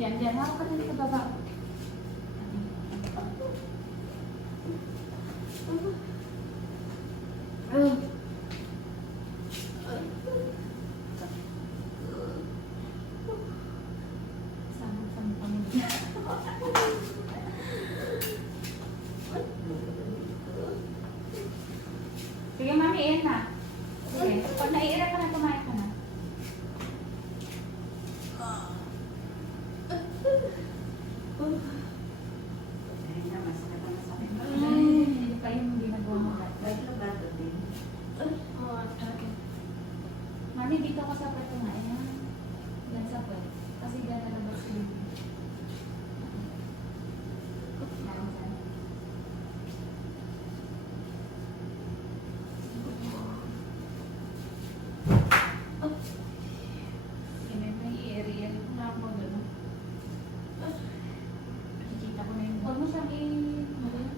Yan, dyan. Hawak ka din sa baba. Sama-sama kami. Sige, mami, iyan na. Sige, pag naiira ka na, kumain ka na. Ayun na, masakit na masakit. Ay, hindi pa yung ginagawa mo. Bakit lang ba ito din? Mami, dito ka sa pweto nga. Ayan. Yan sa pweto. Kasi dyan nalabas yung... Yan, dyan. Sige, may area. Wala mo doon. Nakikita ko na yun. Huwag mo siyang ano ba yun?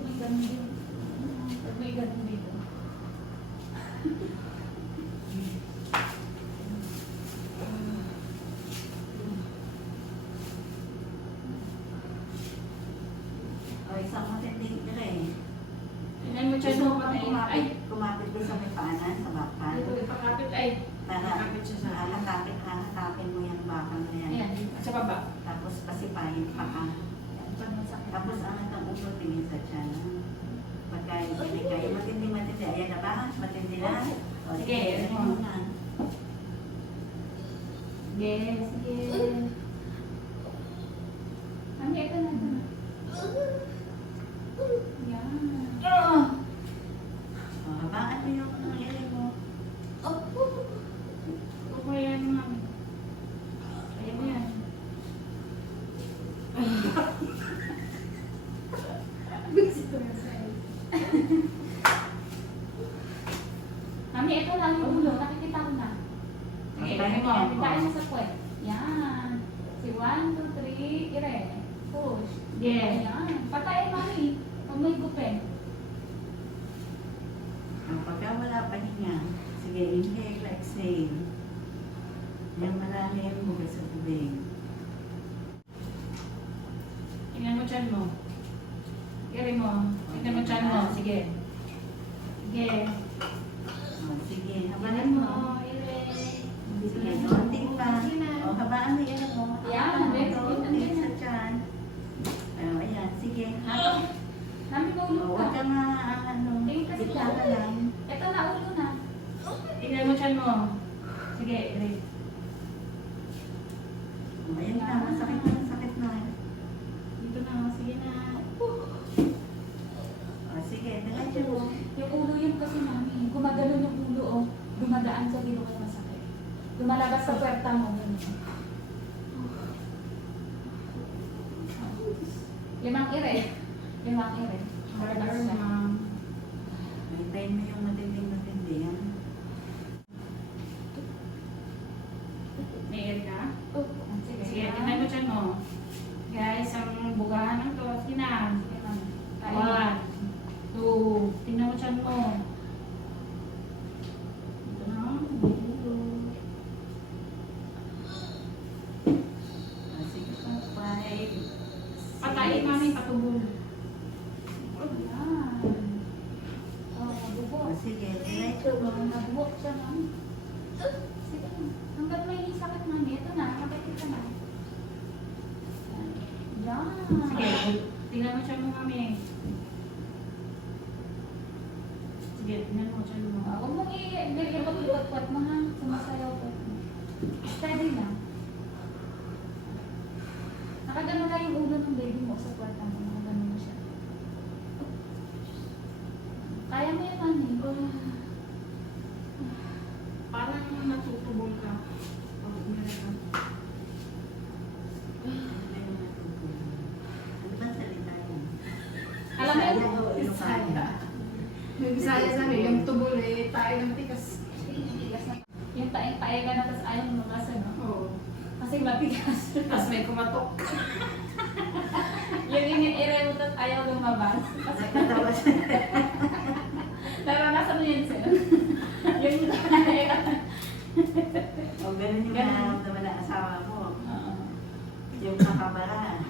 May ganun din. May ganun dito. O, isang matinding dire eh. Tingnan mo siya Gusto nung mo bang ay, kumapit doon sa may paanan, sa bakal? dito ipakapit ay. Para Kapit siya sa hahatapin mo yung bakal na yan. Ayan, sa baba. Tapos pasipahin pa ka. Pag masakit. Tapos angat ang ulo, tingin sa tiyan. Pagka hindi kayo matindi. Ayan na ba? Matindi na? O, Sige, sige ano? mo na. Yes, yes. Mami, ito na, ito na. Yan. O, habaan mo yung iri mo. Okay yan, mami. Kaya mo yan. Bisit ko na sa'yo. Mami, ito lang yung ulo. Nakikita ko na. Sige, Okay, mo. yan. Pintain mo sa puwet. Yan. Si 1, 2, 3, ire. Push. Yes. Yan. Patayin, mami. Pag may gupin. Pagka wala pahinga, sige, inhale, exhale. Yung malalim, hugas sa tubig. Tingnan mo dyan mo. Ire mo. Tingnan mo dyan mo. Sige. Sige. O, sige, Habaan habaan mo. mo. Ire. Sige, konting pa. O, habaan mo yung mo. Yan, very Ito, good. tingin sa tiyan. O, ayan, sige. Habang, Mami, o, maulog huwag ka. ka nga, ano, Tingin kasi dito ka. ka lang. Ito na, ulo na. Tingnan mo dyan mo. Sige, Ire. O, ayan na, masakit na. Dito na, sige na. O, sige, diretso mo. Yung ulo yun kasi mami. Gumagano yung ulo, oh. Dumadaan sa dito ka masakit. Lumalabas sa puwerta mo. Yun. 5 ire. 5 ire. Relax na. Hintayin mo yung matinding yan. May ire ka? Sige, sige. Tingnan mo dyan mo. Guys, ang bugahan ng to. Sige na. 1, 2. Tingnan mo dyan mo. Ito na. May ulo. O, sige pa, 5. Patayin mami, patubol. Ayan. Oh, O, bubok. sige, diretso mo. Nabubok siya, mami. Sige na. Hanggang may sakit, mami. Ito na, makikita na. Yan. Sige, tingnan mo siya mo, mami. Sige, tingnan mo siya mo. Huwag mong i-lipat-lipat mo, ha? Sumasayaw ko. Steady lang. Nakagano lang yung ulo ng baby mo sa kwarta mo. Nakagano mo siya. Kaya mo yan, mami. Parang natutubol ka. Pag umiyak ka. Ano ba salita yan? Alam mo yun? Bisaya o Ilocano? Yung Bisaya sabi, yung tubol eh, tayo ng tikas. Yung taing-tae ka na, tapos ayaw mo lumasa, no? Oo. Kasi matigas. Tapos may kumatok. Yung ini-ire mo, tapos ayaw lumabas. Kasi Natawa siya. naranasan mo yun, sir. Yung tae. O, ganun yung nararamdaman na nakakaba.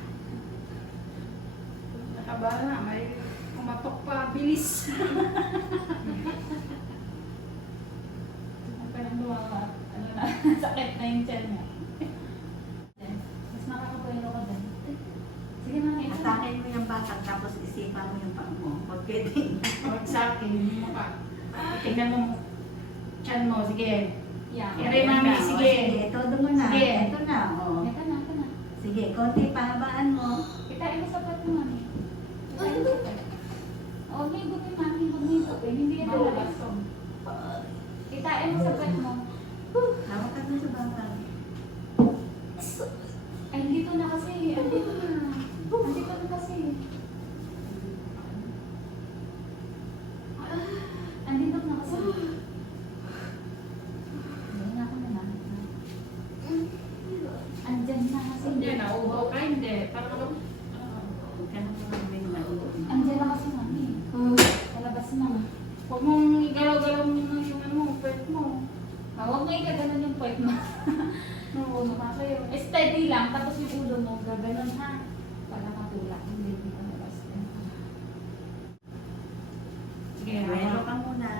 Nakaba na, may kumatok pa, bilis. Parang lumawa, ano na, sakit na yung tiyan niya. Mas makakapuelo ka dyan. Sige na, ito. Atakin mo yung batang tapos isipan mo yung paa mo. Huwag pwedeng. Huwag sa akin, hindi mo pa. Tingnan mo, tiyan mo, sige. Yan. Ere, mami, O, sige. todo mo na. Sige. Ito na, o. Ito na, ito na. Sige, konti pahabaan mo. Kitain mo sapat mo, mami. Kitain mo sapat. O, may higupin, mami. Huwag mo higupin. Hindi yan lalabas. Kitain mo sapat mo. Hawak ka dun sa batang. Ay, andito na kasi. Andito na. Andito na kasi. Andito na kasi. Hindi na ako na. Andyan na kasi. Hindi na, ubo ka, hindi. Parang ano? Huwag ka na kumabing nauuwi. Andyan na kasi, mami. Palabas na. Huwag mong igalaw-galaw mo na yung ano, pwet mo. Huwag mo ikaganon yung point mo. Oo, sa'yo. Steady lang, tapos yung ulo mo, gaganon ha. Para matulak. Hindi mo palabas. Sige, Bueno ka muna.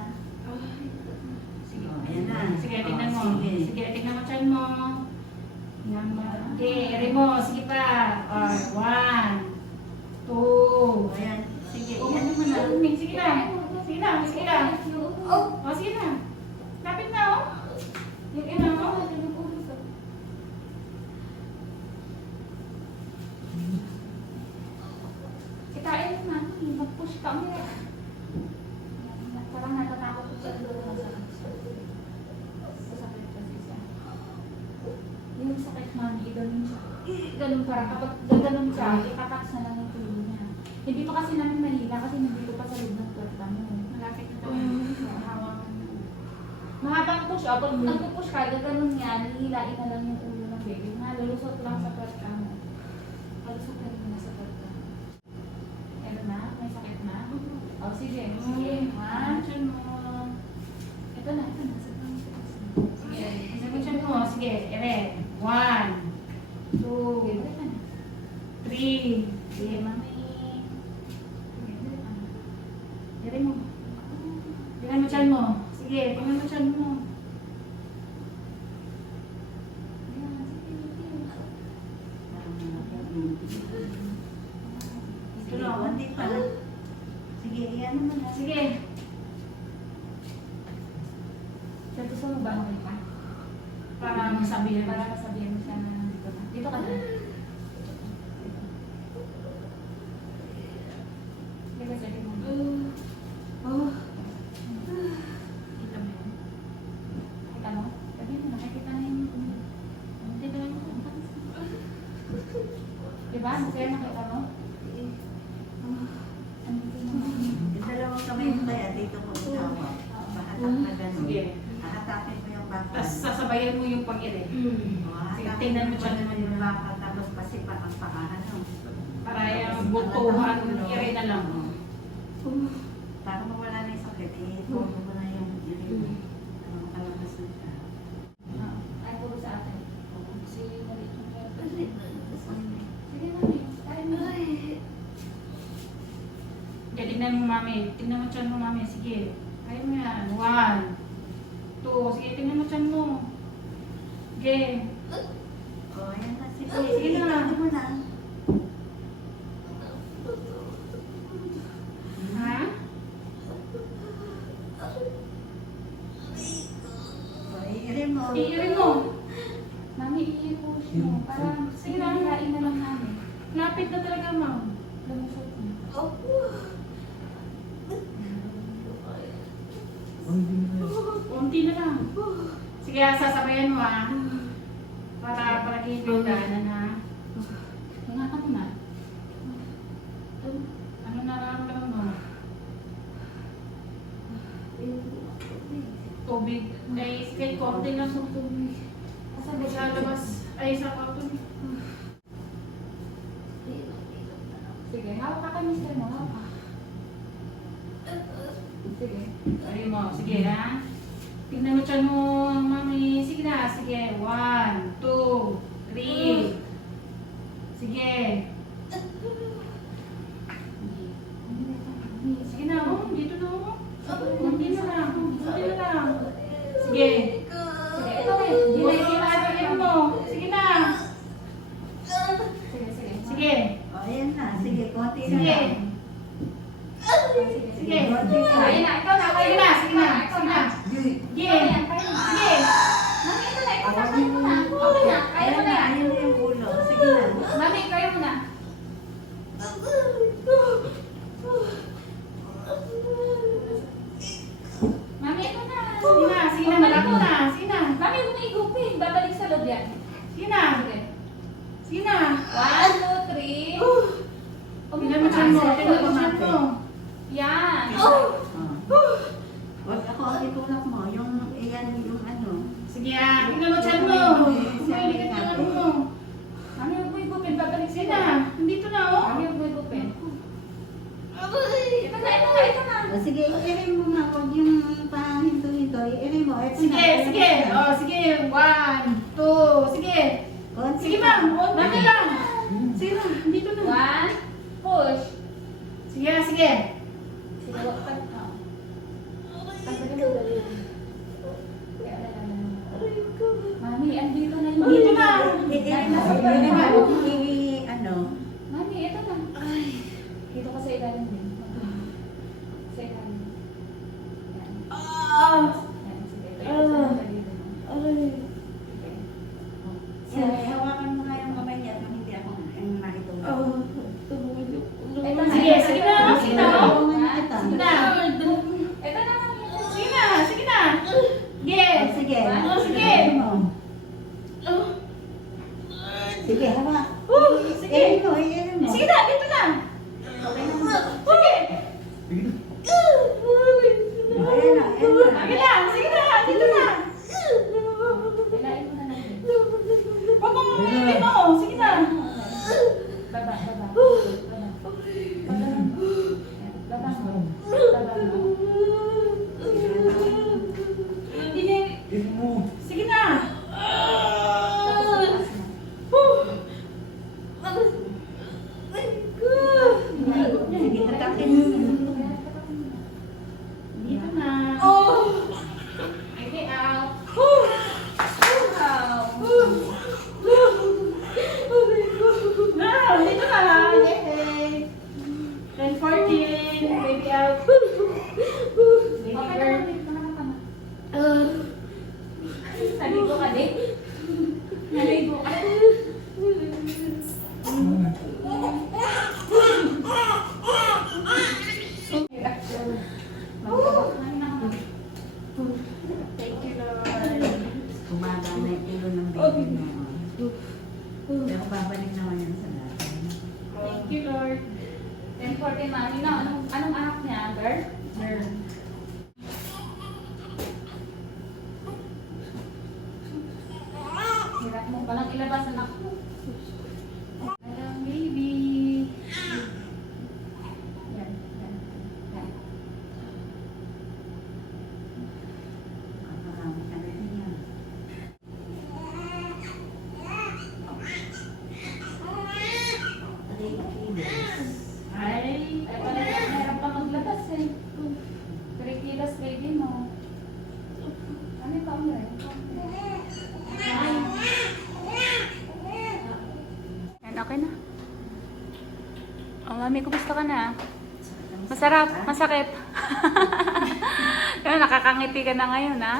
Sige, Ayan na. Sige, tingnan mo. Sige. Sige, tingnan mo chan mo. Tingnan mo. Sige, ere mo. Sige pa. One, two. Ayan. Sige, Oh, yan mo na. Sige na. Sige na. Sige na. Oh, sige na. Lapit na, oh. Yung ina mo. Kitain mo, mami. Mag-push ka mo. Parang natatakot ko sa dulo ng sakit. Sasakit kasi siya. Yung sakit, mami, ganun siya. Ganun parang kapag gaganon siya, itataks na lang yung tulo niya. Hindi pa kasi namin mahila kasi nandito pa sa loob ng kwarta mo. Malapit na tayo. Hawakan mo. Mahabang push up, pag nagpo-push ka, gaganon nga, nihilain na lang yung ulo ng baby. Nalulusot lang sa kwarta mo. Palusot na rin na sa kwarta. Ano na? May sakit na? Oh, sige. Sige. Ha? Diyan mo. Ito na, ito na. Sige. Sige, mo. Sige, ere. One, two, three. Sige, mami. Ere mo. Tingnan mo chan mo. Sige, tingnan mo chan mo. Sige, konti pa. Sige, iyan mo na. Sige. Sa gusto mo ba mo pa? Para masabihan. Para masabihan mo siya na dito na. Dito ka na. Dito sa mo. Oh. Kita mo yun. Kita mo? Sabi mo, nakikita na yung dito na yung diba? Masaya nakita mo? Andito na. Yung dalawang kamay mo kaya dito mo itawa. Pahatak na gano'n. Sige. Hahatakin mo yung baka. Tapos sasabayan mo yung pag-ire. Sige, tingnan mo dyan naman yung yun. baka tapos pasipa ang paa. Ano? Para yung butuhan, ire na lang. Para mawala na yung sakit, i-hold mo na yung ire. Kalabas na siya. Ay, puro sa atin. Sige, maliit yung pera. Sige, mami. Kaya mo. Okay, tingnan mo mami. Tingnan mo chan mo mami. Sige. Kaya mo yan. One. Two. Sige, tingnan mo chan mo. Okay. O, ayan na. Sige, Sige na. itabi mo na. Ha? O, i-ire mo. I-ire mo. Mami, i-push mo. Para sige na, kain na lang namin. Lapit na talaga ma'am. Lumusot mo. Unti na lang. Sige, sasabayan mo ah. Para kipin ka na na. Nga ka na. Ano nararamdaman mo? Tubig. Ay, sige, konti lang sa tubig. Kasabi Sa labas. Ay, sa kwarto. Sige, hawak ka kami sa mo. Hawak ka. Sige. Ay mo, sige ha. Tingnan mo dyan mo, mami. Sige na, sige. 1, 2, 3. Sige. Sige na, oh. Dito na, oh. Dito na lang. Dito na lang. Sige. Sige, ito kayo. Sige na, sige mo. Sige na. Sige, sige. Sige. O, ayan na. Sige, konti na Sige. lang. Sige. Konti na. Ayun na, ikaw na. Sige na, sige na. Ikaw Sige na. na. Sige. Sige. Sige. Mami, ito na. Ikaw na. Kaya mo na. Okay na. Kaya mo Ayan na na, yan. ayan na yung ulo. Sige na. Mami, kaya mo na. Mami, ito na. Sige na, sige na. Malapit na. Sige na. Mami, huwag mo igupin. Babalik sa loob yan. Sige na. Sige. Sige na. 1, 2, 3. Tingnan mo dyan mo. Tingnan mo dyan mo. Yan. Huwag ako ang itulak mo. Yung, iyan, yung ano. Sige ah. Tingnan mo dyan mo. Kumain ka dyan mo. Mami, huwag mo igupin. Babalik sa Sige loob. na. Nandito na oh. Mami, huwag mo igupin. Ito na, ito na, ito na. O, sige, i-aim mo nga. Huwag yung pahinto-hinto. I-aim mo. Ito Sige, na. sige. Oh, sige. 1, 2. Sige. Konti Sige pa. ma'am. Mami lang. Sige na. Nandito na. 1, push. Sige na, sige. Sige, wag pa. Tanggalin mo dali. Kaya wala naman. Mami, andito na yung Dito na. I-aim mo. Huwag mo ano. Mami, ito na. Dito ka sa ilalim din. Sa ilalim. Yan. Yan, sige. Ito na dito. Sige. Sige, hawakan mo nga yung kamay niya. Nang hindi ako ang makitulak. Ito na. Sige, sige na. Sige na. oh. Sige na. Ito na, Mami. Sige na. Sige na. Sige. Sige. Sige. I-aim mo. Sige, hawa. Sige. I-aim mo, i-aim mo. Sige na. Dito na. Okay na mo. Sige. Ayan na, ayan na. Sige na. Sige na. Dito na. Ilalim mo na natin. Huwag mong mamimili mo. Sige na. Baba, baba. Baba. Baba mo. Yan, baba mo. Baba mo. Hindi. Sige na. Tapos itaas mo. Sige, tatakin mo. Dito na. Okay, out. No, dito ka lang. Yay. 10:14. Baby out. Baby Okay na, girl. Mami. Tumanak ka na. Naligo ka din? Naligo ka. Thank you, Lord. Umaga na yung ulo ng baby mo. Pero babalik naman yan sa dati. Thank you, Lord. 10:14, Mami. No, anong anak niya? Girl? Girl. Hirap mo palang ilabas, anak mo. Hello, baby. Yan, yan, yan. Marami ka na rin yan. Ay. Ay, pala hirap ka maglabas eh. 3 kilos baby mo. Ano pa mo rin? Yan, okay na. Oh, Mami, kumusta ka na? Masarap, masakit. Nakakangiti ka na ngayon, ha?